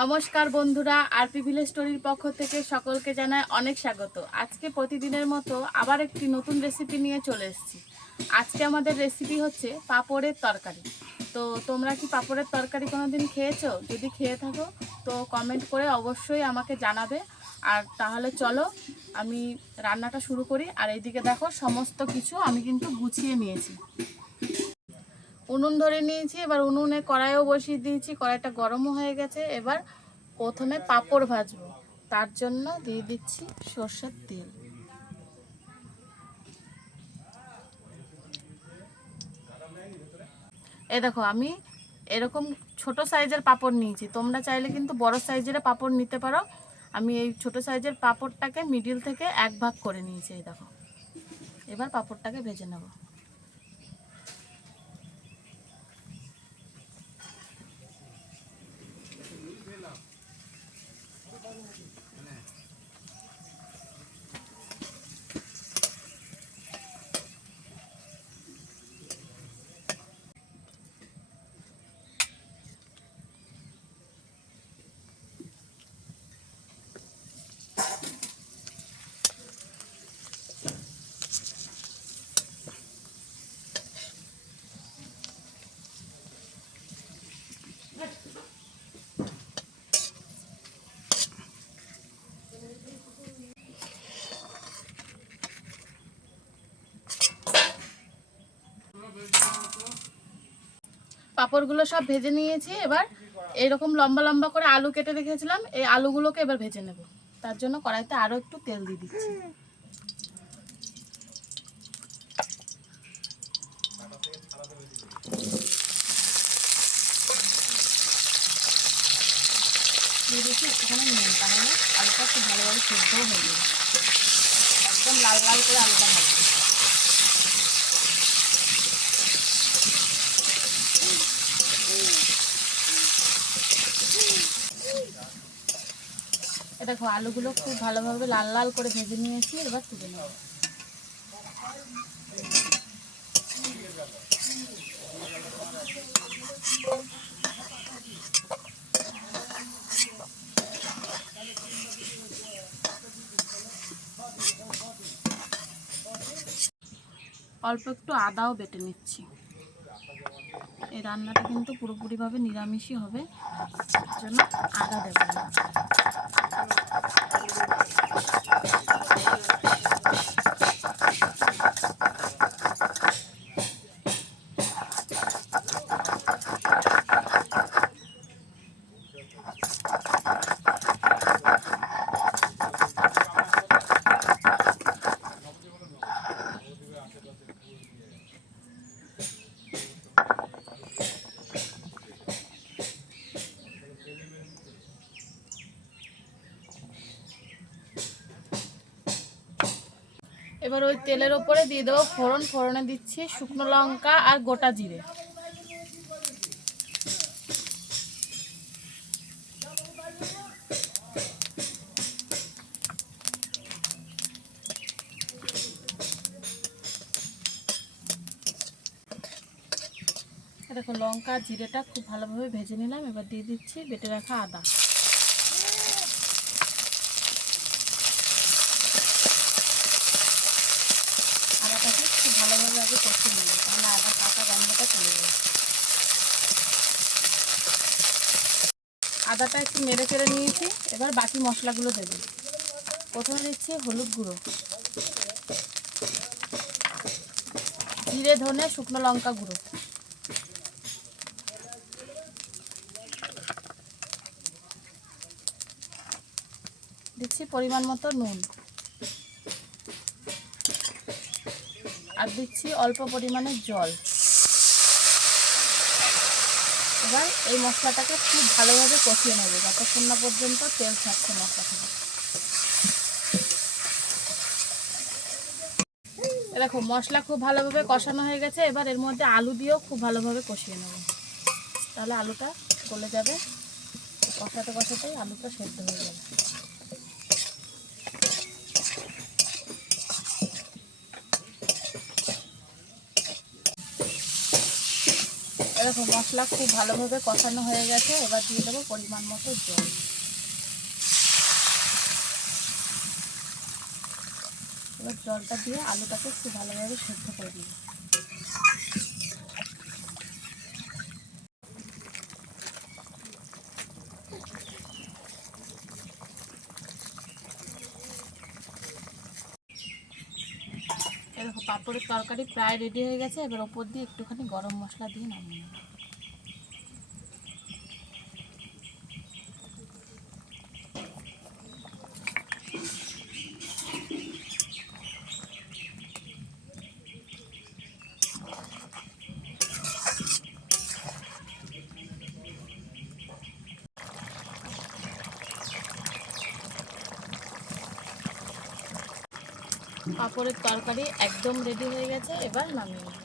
নমস্কার বন্ধুরা, RP village স্টোরির পক্ষ থেকে সকলকে জানাই অনেক স্বাগত। আজকে প্রতিদিনের মতো আবার একটি নতুন রেসিপি নিয়ে চলে এসেছি। আজকে আমাদের রেসিপি হচ্ছে পাঁপড়ের তরকারি। তো তোমরা কি পাঁপড়ের তরকারি কোনোদিন খেয়েছো? যদি খেয়ে থাকো তো কমেন্ট করে অবশ্যই আমাকে জানাবে। আর তাহলে চলো আমি রান্নাটা শুরু করি। আর এইদিকে দেখো সমস্ত কিছু আমি কিন্তু গুছিয়ে নিয়েছি। উনুন ধরে নিয়েছি, এবার উনুনে কড়াইও বসিয়ে দিয়েছি, কড়াইটা গরমও হয়ে গেছে। এবার প্রথমে পাঁপড় ভাজবো, তার জন্য দিয়ে দিচ্ছি সর্ষের তেল। এই দেখো আমি এরকম ছোট সাইজের পাঁপড় নিয়েছি, তোমরা চাইলে কিন্তু বড় সাইজের পাঁপড় নিতে পারো। আমি এই ছোট সাইজের পাঁপড়টাকে মিডিল থেকে এক ভাগ করে নিয়েছি। এই দেখো, এবার পাঁপড়টাকে ভেজে নেব। পাঁপড়গুলো সব ভেজে নিয়েছি। এবার এরকম লম্বা লম্বা করে আলু কেটে রেখেছিলাম, এই আলুগুলোকে এবার ভেজে নেব। তার জন্য কড়াইতে আরও একটু তেল দিয়ে দিচ্ছি। দিয়ে দিচ্ছি একটুখানি নুন, তাহলে আলুটা খুব ভালোভাবে সেদ্ধও হয়ে যাবে। একদম লাল লাল করে আলুটা ভাজবো। দেখো আলুগুলো খুব ভালোভাবে লাল লাল করে ভেজে নিয়েছি, এবার তুলে নেব। অল্প একটু আদাও বেটে নিচ্ছি। এই রান্নাটা কিন্তু পুরোপুরিভাবে নিরামিষই হবে, তার জন্য আদা দেব না। এবার ওই তেলের ওপরে দিয়ে দেবো ফোড়ন। ফোড়নে দিচ্ছি শুকনো লঙ্কা আর গোটা জিরে। দেখো লঙ্কা জিরেটা খুব ভালোভাবে ভেজে নিলাম। এবার দিয়ে দিচ্ছি বেটে রাখা আদা। আদাটাকে খুব ভালোভাবে আগে কষিয়ে নেব, তাহলে আদা কাঁচা গন্ধটা চলে যাবে। আদাটা একটু নেড়ে চেড়ে নিয়েছি, এবার বাকি মশলাগুলো দেবো। প্রথমে দিচ্ছি হলুদ গুঁড়ো, জিরে ধনে শুকনো লঙ্কা গুঁড়ো, দিচ্ছি পরিমাণ মতো নুন, আর দিচ্ছি অল্প পরিমাণে জল। এবার এই মশলাটাকে খুব ভালোভাবে কষিয়ে নেবে যতক্ষণ না পর্যন্ত তেল ছাড়ছে মশলা থেকে। দেখো মশলা খুব ভালোভাবে কষানো হয়ে গেছে। এবার এর মধ্যে আলু দিয়েও খুব ভালোভাবে কষিয়ে নেব, তাহলে আলুটা গলে যাবে। কষাতে কষাতেই আলুটা সেদ্ধ হয়ে যাবে। এরকম মশলা খুব ভালোভাবে কষানো হয়ে গেছে। এবার দিয়ে দেবো পরিমাণ মতো জল। এবার জলটা দিয়ে আলুটাকে খুব ভালোভাবে সেদ্ধ করে দিব। এরকম পাঁপড়ের তরকারি প্রায় রেডি হয়ে গেছে। এবার ওপর দিয়ে একটুখানি গরম মশলা দিয়ে নামিয়ে নেব। পাঁপড়ের তরকারি একদম রেডি হয়ে গেছে, এবার নামিয়ে নেব।